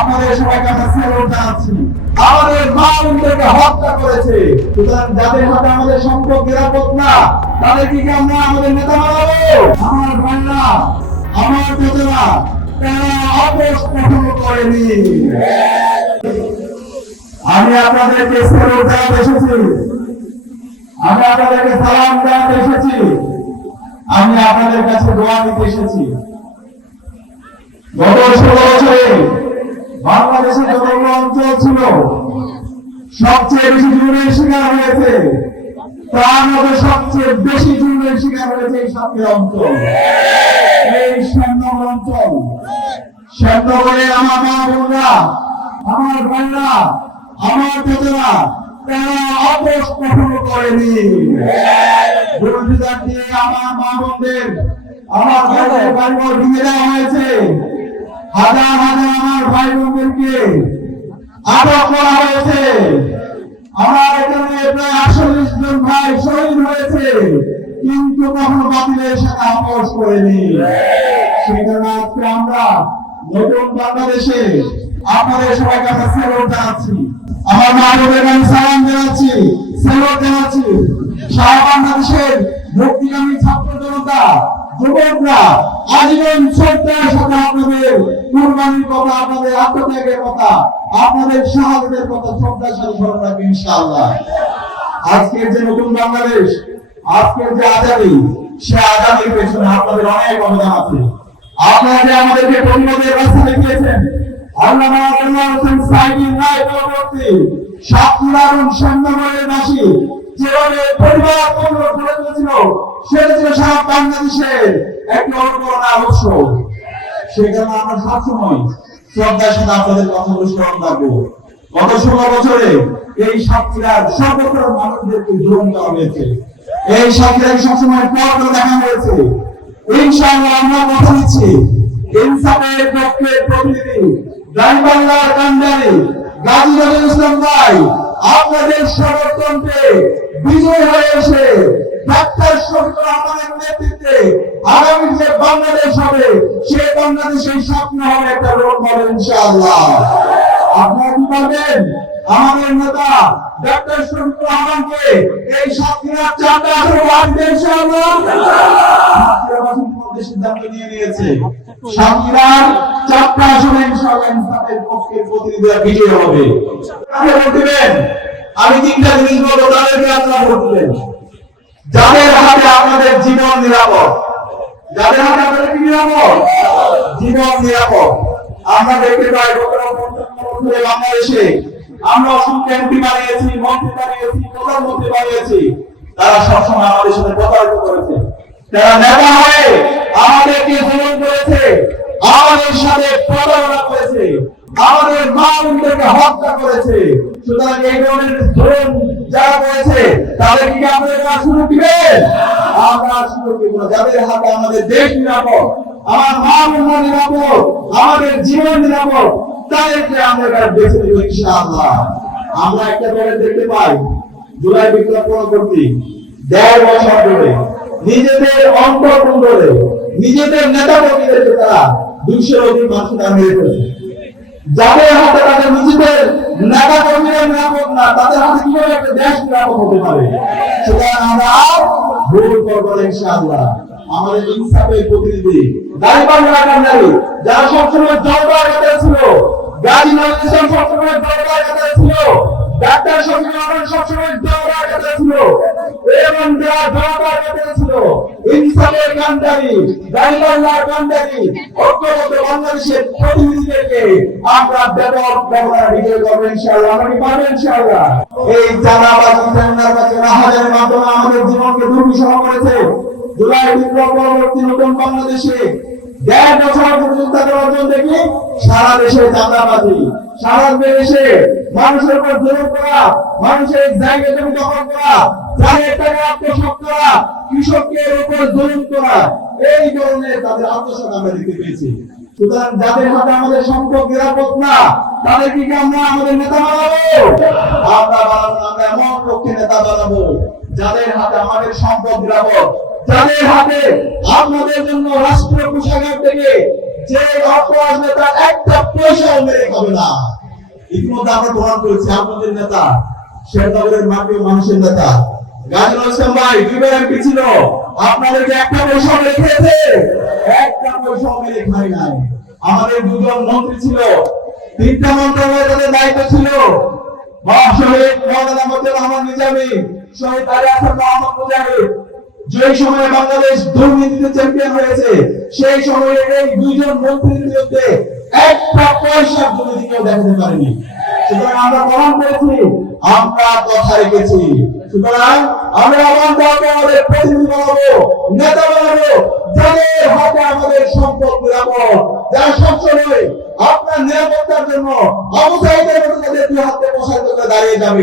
আপনাদের সবাইকে আমরা স্যালুট জানাচ্ছি। আমাদের মা বোনদেরকে হত্যা করেছে, সুতরাং যাদের হাতে আমাদের সম্পদ নিরাপদ না, তাদেরকে কি আমরা আমাদের নেতা বানাবো? আমার ভাইরা, আমার বেদনা, তারা আপোষ কখনো করেনি। আমি আপনাদেরকে স্যালুট জানাতে এসেছি, আমি আপনাদেরকে সালাম জানাতে এসেছি, আমি আপনাদের কাছে দোয়া নিতে এসেছি। গত 16 বছরে বাংলাদেশে যতগুলো অঞ্চল ছিল, সবচেয়ে বেশি জুলুমের শিকার হয়েছে, তার মধ্যে সবচেয়ে বেশি জুলুমের শিকার হয়েছে এই 7টি অঞ্চল। এই শ্যামনগর অঞ্চল, শ্যামনগরে আমার মা বোনরা, আমার ভাইরা, আমার বেদনা, তারা আপোষ কখনো করেনি। বিরোধিতা দিয়ে আমার মা বোনদের, আমার ভাইদের বাড়িঘর ভেঙে দেওয়া হয়েছে, হাজার হাজার আমার ভাই বোনদেরকে আটক করা হয়েছে। আমার এখানে প্রায় 48 জন ভাই শহীদ হয়েছে, কিন্তু কখনো বাতিলের সাথে আপোষ করেনি। সেখানে আজকে আমরা নতুন বাংলাদেশে আপনাদের সবাইকে আমরা স্যালুট জানাচ্ছি, আমার মা বোনদের আমি সালাম জানাচ্ছি, স্যালুট জানাচ্ছি। সারা বাংলাদেশের মুক্তিগামী ছাত্র জনতা, যুবকরা আজীবন শ্রদ্ধার সাথে আপনাদের কুরবানির কথা, আপনাদের আত্মত্যাগের কথা, আপনাদের শাহাদাতের কথা শ্রদ্ধার সাথে স্মরণ রাখবেন ইনশাআল্লাহ। আজকের যে নতুন বাংলাদেশ, আজকের যে আজাদী, সে আজাদীর পেছনে আপনাদের অনেক অবদান আছে। আপনারা যে আমাদেরকে পরিবারের রাস্তা দেখিয়েছেন, আল্লামা আল্লাহ হোসেন সাইদির রায় পরবর্তী সাতক্ষীরার শ্যামনগরের বাসী যেভাবে পরিবার পূর্ণ করে তুলেছিল, সেটা ছিল সারা বাংলাদেশের একটি অনুপ্রেরণা উৎস। সেখানে আমরা সবসময় শ্রদ্ধার সাথে আপনাদের কথাগুলো স্মরণ রাখবো। গত 16 বছরে এই সাতক্ষীরার সর্বত্র মানুষদেরকে জুলুম করা হয়েছে, এই সাতক্ষীরাকে সবসময় পথ দেখা হয়েছে। ইনশাআল্লাহ আমরা কথা দিচ্ছি, ইনসাফের পক্ষে প্রতিনিধি গাইবান্ধার কান্ডারি গাজী নজরুল ইসলাম ভাই আপনাদের সমর্থন পেয়ে বিজয় হয়ে এসে ডাক্তার শফিকুর রহমানের নেতৃত্বে আগামী যে বাংলাদেশ হবে, সে বাংলাদেশের স্বপ্ন হবে একটা রোল মডেল ইনশাআল্লাহ। আপনারা কি পারবেন আমাদের নেতা ডাক্তার শফিকুর রহমানকে এই সাতক্ষীরার 4টা আসন বাড়িতে ইনশাআল্লাহ? সিদ্ধান্ত নিয়ে নিয়েছে, সাতক্ষীরার 4টা আসনে ইনশাআল্লাহ ইনসাফের পক্ষে প্রতিনিধিরা বিজয় হবে। কাকে ভোট দিবেন? আমি 3টা জিনিস বলবো, তাদেরকে আপনারা ভোট দিবেন। যাদের হাতে আপনাদের জীবন নিরাপদ, যাদের হাতে আপনাদের কি নিরাপদ? জীবন নিরাপদ। আমরা দেখতে পাই গত 55 বছরে বাংলাদেশে আমরা অসংখ্য এমপি বানিয়েছি, মন্ত্রী বানিয়েছি, প্রধানমন্ত্রী বানিয়েছি, তারা সবসময় আমাদের সাথে প্রতারিত করেছে, তারা নেতা হয়ে আমাদেরকে জুলুম করেছে, আমাদের সাথে প্রতারণা করেছে, আমাদের মা বোনদেরকে হত্যা করেছে। সুতরাং এই ধরনের জুলুম যারা করেছে তাদেরকে কি আপনারা সুযোগ দিবেন? আমরা সুযোগ দিব না। যাদের হাতে আমাদের দেশ নিরাপদ, আমার মা বোন নিরাপদ, আমাদের জীবন নিরাপদ, তাদেরকে আমরা বেছে দিব ইনশাআল্লাহ। আমরা একটা দলে দেখতে পাই, জুলাই বিপ্লব পরবর্তী 1.5 বছর ধরে নিজেদের অন্তর্কুণ্ডলে নিজেদের নেতা কর্মীদেরকে তারা 200-এর অধিক মানুষ মেরে ফেলেছে। যাদের হাতে তাদের নিজেদের নেতা কর্মীরা নিরাপদ না, তাদের হাতে কিভাবে একটা দেশ নিরাপদ হতে পারে? সুতরাং আমরা আর ভুল করবো না ইনশাআল্লাহ। আমাদের ইনসাফের প্রতিনিধি গাইবান্ধার কান্ডারি যারা সবসময় জলবার কাতারে ছিল, গাজী নজরুল ইসলাম সবসময় জলবার কাতারে ছিল, ডাক্তার শফিকুর রহমান সবসময় জলবার কাতারে ছিল, এবং যারা জলবার কাতারে ছিল, ইনসাফের কান্ডারি গাইবান্ধার কান্ডারি ঐক্যবদ্ধ বাংলাদেশের প্রতিনিধিদেরকে আমরা ব্যবহার বিজয় করবো ইনশাআল্লাহ। আমরা কি পারবো ইনশাআল্লাহ? এই চাঁদাবাজি, টেন্ডারবাজি, রাহাজানের মাধ্যমে আমাদের জীবনকে দুর্বিষহ করেছে। জুলাই বিপ্লব পরবর্তী নতুন বাংলাদেশে 1.5 বছর পর্যন্ত অর্জন দেখি সারা দেশে চাঁদাবাজি, সারা দেশে মানুষের উপর জুলুম করা, মানুষের জায়গা জমি দখল করা, যাদের টাকা আত্মসাৎ করা, কৃষকের উপর জুলুম করা, এই ধরনের তাদের আত্মসাৎ আমরা দেখতে পেয়েছি। সুতরাং যাদের হাতে আমাদের সম্পদ নিরাপদ না, তাদেরকে কি আমরা আমাদের নেতা বানাবো? আমরা বানাবো না। আমরা এমন লোককে নেতা বানাবো যাদের হাতে আমাদের সম্পদ নিরাপদ, যাদের হাতে আপনাদের জন্য রাষ্ট্রীয় কোষাগার থেকে যে অর্থ আসবে তার একটা পয়সাও মেরে খাবে না। ইতিমধ্যে আমরা প্রমাণ করেছি আপনাদের নেতা শেরনগরের মাটির মানুষের নেতা গাজীউল ইসলাম ভাই দুইবার এমপি ছিল, আপনাদেরকে একটা পয়সা মেরে খেয়েছে? একটা পয়সা মেরে খাই নাই। আমাদের দুজন মন্ত্রী ছিল, তিনটা মন্ত্রণালয়ে তাদের দায়িত্ব ছিল। শহীদ মওলানা মতিউর রহমান নিজামী, শহীদ আলী হাসান মোহাম্মদ মুজাহিদ, যে সময়ে বাংলাদেশ দুর্নীতিতে চ্যাম্পিয়ন হয়েছে, সেই সময়ে এই দুইজন মন্ত্রীর বিরুদ্ধে একটা পয়সা দুর্নীতি কেউ দেখাতে পারেনি। সুতরাং আমরা প্রমাণ করেছি, আমরা কথা রেখেছি। সুতরাং আমরা আমাদের প্রতিনিধি বানাবো, নেতা বানাবো, যাদের হাতে আমাদের সম্পদ নিরাপদ, যারা সবসময় আপনার নিরাপত্তার জন্য আবু সাঈদের মতো তাদের হাতে প্রসারিত করে দাঁড়িয়ে যাবে।